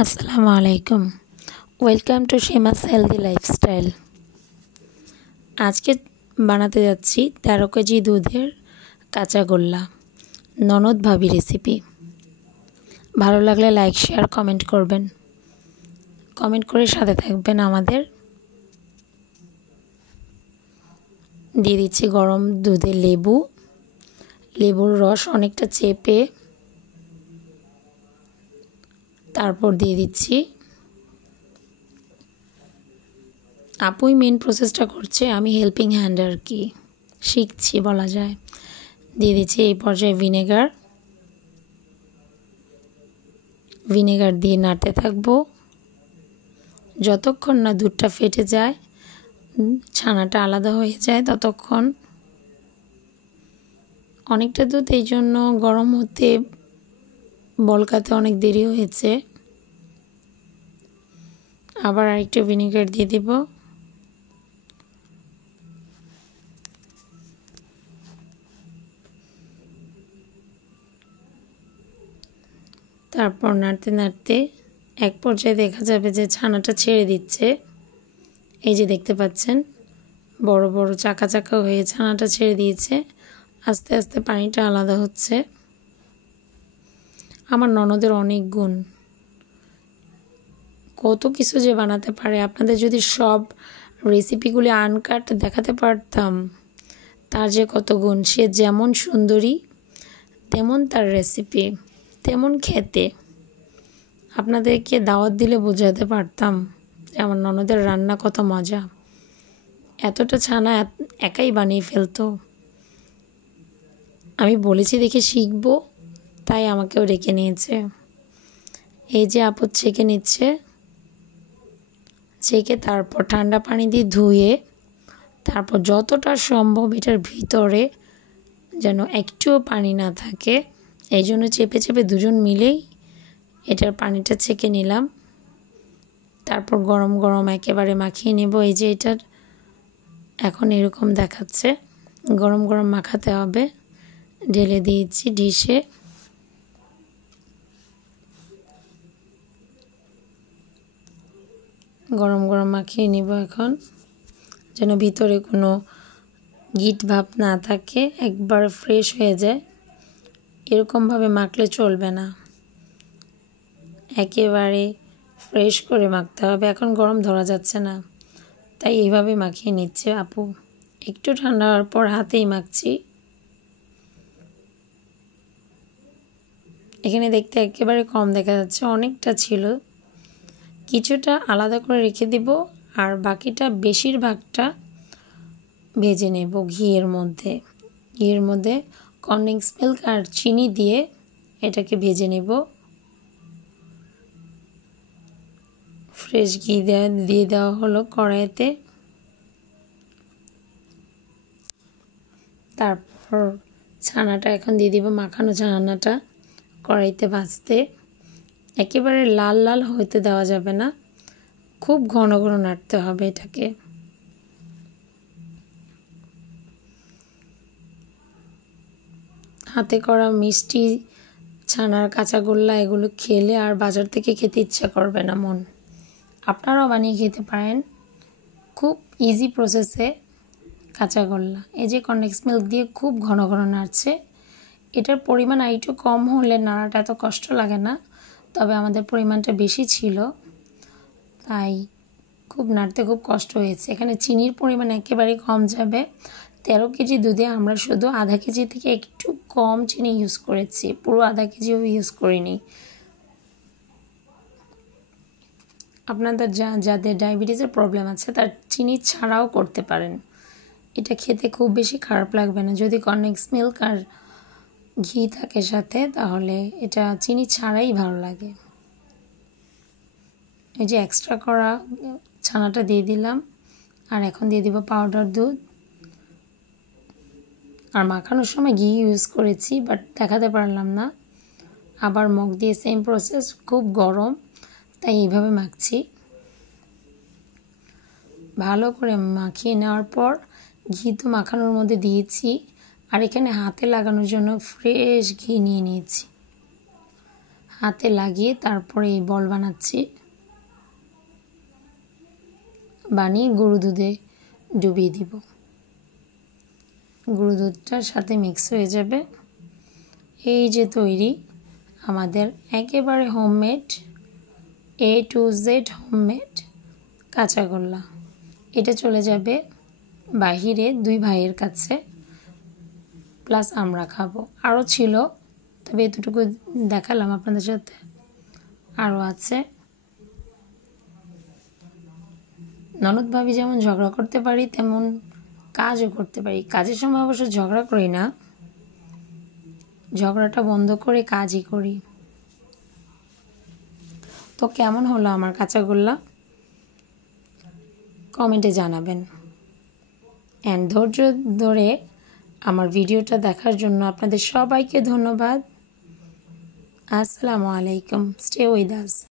আসসালামু আলাইকুম। Welcome to Seema's healthy lifestyle. আজকে বানাতে যাচ্ছি 13 কেজি দুধের কাঁচা গোল্লা, ননদ ভাবি রেসিপি। ভালো লাগলে লাইক শেয়ার কমেন্ট করবেন, কমেন্ট করে সাথে থাকবেন আমাদের। দিয়ে দিচ্ছি গরম দুধে লেবুর রস অনেকটা চেপে, তারপর দিয়ে দিচ্ছি, আপুই মেন প্রসেসটা করছে, আমি হেল্পিং হ্যান্ড আর কি, শিখছি বলা যায়। দিয়ে দিচ্ছি এই পর্যায়ে ভিনেগার দিয়ে নাড়তে থাকবো যতক্ষণ না দুধটা ফেটে যায়, ছানাটা আলাদা হয়ে যায় ততক্ষণ। অনেকটা দুধ, এই জন্য গরম হতে বলকাতে অনেক দেরি হয়েছে। আবার আরেকটু ভিনেগার দিয়ে দেব। তারপর নাড়তে নাড়তে এক পর্যায়ে দেখা যাবে যে ছানাটা ছেড়ে দিচ্ছে। এই যে দেখতে পাচ্ছেন, বড় বড় চাকা চাকা হয়ে ছানাটা ছেড়ে দিয়েছে। আস্তে আস্তে পানিটা আলাদা হচ্ছে। আমার ননদের অনেক গুণ, কত কিছু যে বানাতে পারে। আপনাদের যদি সব রেসিপিগুলি আনকাট দেখাতে পারতাম, তার যে কত গুণ। সে যেমন সুন্দরী তেমন তার রেসিপি, তেমন খেতে। আপনাদেরকে দাওয়াত দিলে বোঝাতে পারতাম যে আমার ননদের রান্না কত মজা। এতটা ছানা একাই বানিয়ে ফেলতো। আমি বলেছি দেখে শিখবো, তাই আমাকেও ডেকে নিয়েছে। এই যে আপু ছেঁকে নিচ্ছে, ছেঁকে তারপর ঠান্ডা পানি দিয়ে ধুয়ে, তারপর যতটা সম্ভব এটার ভিতরে যেন একটুও পানি না থাকে, এই জন্য চেপে চেপে দুজন মিলেই এটার পানিটা ছেঁকে নিলাম। তারপর গরম গরম একেবারে মাখিয়ে নেব। এই যে এটার এখন এরকম দেখাচ্ছে, গরম গরম মাখাতে হবে। ঢেলে দিয়েছি ডিশে। গরম গরম মাখিয়ে নিব এখন, যেন ভিতরে কোনো গিট ভাব না থাকে, একবার ফ্রেশ হয়ে যায়। এরকমভাবে মাখলে চলবে না, একেবারে ফ্রেশ করে মাখতে হবে। এখন গরম ধরা যাচ্ছে না, তাই এইভাবে মাখিয়ে নিচ্ছে আপু। একটু ঠান্ডা হওয়ার পর হাতেই মাখছি। এখানে দেখতে একেবারে কম দেখা যাচ্ছে, অনেকটা ছিল। কিছুটা আলাদা করে রেখে দিব, আর বাকিটা বেশিরভাগটা ভেজে নেব ঘিয়ের মধ্যে কনডেন্স মিল্ক আর চিনি দিয়ে এটাকে ভেজে নেব। ফ্রেশ ঘি দিয়ে দেওয়া হলো কড়াইতে। তারপর ছানাটা এখন দিয়ে দিব, মাখানো ছানাটা কড়াইতে ভাজতে। একেবারে লাল লাল হতে দেওয়া যাবে না, খুব ঘন ঘন নাড়তে হবে এটাকে। হাতে করা মিষ্টি ছানার কাঁচাগোল্লা এগুলো খেলে আর বাজার থেকে খেতে ইচ্ছা করবে না মন। আপনারাও বানিয়ে খেতে পারেন, খুব ইজি প্রসেসে কাঁচাগোল্লা। এই যে কনডেন্স মিল্ক দিয়ে খুব ঘন ঘন নাড়ছে। এটার পরিমাণ একটু কম হলে নাড়াটা এত কষ্ট লাগে না, তবে আমাদের পরিমাণটা বেশি ছিল, তাই খুব নাড়তে খুব কষ্ট হয়েছে। এখানে চিনির পরিমাণ একেবারে কম যাবে। 13 কেজি দুধে আমরা শুধু আধা কেজি থেকে একটু কম চিনি ইউজ করেছি, পুরো আধা কেজিও ইউজ করিনি। আপনাদের যাদের ডায়াবেটিসের প্রবলেম আছে, তার চিনি ছাড়াও করতে পারেন। এটা খেতে খুব বেশি খারাপ লাগবে না। যদি কনডেন্স মিল্ক আর ঘি থাকে সাথে, তাহলে এটা চিনি ছাড়াই ভালো লাগে। এই যে এক্সট্রা করা ছানাটা দিয়ে দিলাম, আর এখন দিয়ে দিব পাউডার দুধ। আর মাখানোর সময় ঘি ইউজ করেছি, বাট দেখাতে পারলাম না। আবার মুখ দিয়ে সেম প্রসেস, খুব গরম তাই এইভাবে মাখছি। ভালো করে মাখিয়ে নেওয়ার পর ঘি তো মাখানোর মধ্যে দিয়েছি, আর এখানে হাতে লাগানোর জন্য ফ্রেশ ঘি নিয়ে নিয়েছি। হাতে লাগিয়ে তারপরে এই বল বানাচ্ছি। বানিয়ে গুঁড়ো দুধে ডুবিয়ে দিব। গুঁড়ো দুধটার সাথে মিক্স হয়ে যাবে। এই যে তৈরি আমাদের একেবারে homemade A to Z homemade কাঁচাগোল্লা। এটা চলে যাবে বাহিরে 2 ভাইয়ের কাছে, প্লাস আমরা খাবো। আরও ছিল, তবে এতটুকু দেখালাম আপনাদের সাথে। আরও আছে। ননদ ভাবি যেমন ঝগড়া করতে পারি তেমন কাজও করতে পারি। কাজের সময় অবশ্য ঝগড়া করি না, ঝগড়াটা বন্ধ করে কাজই করি। তো কেমন হলো আমার কাঁচাগোল্লা কমেন্টে জানাবেন। অ্যান্ড ধৈর্য ধরে আমার ভিডিওটা দেখার জন্য আপনাদের সবাইকে ধন্যবাদ। আসসালামু আলাইকুম। Stay with us.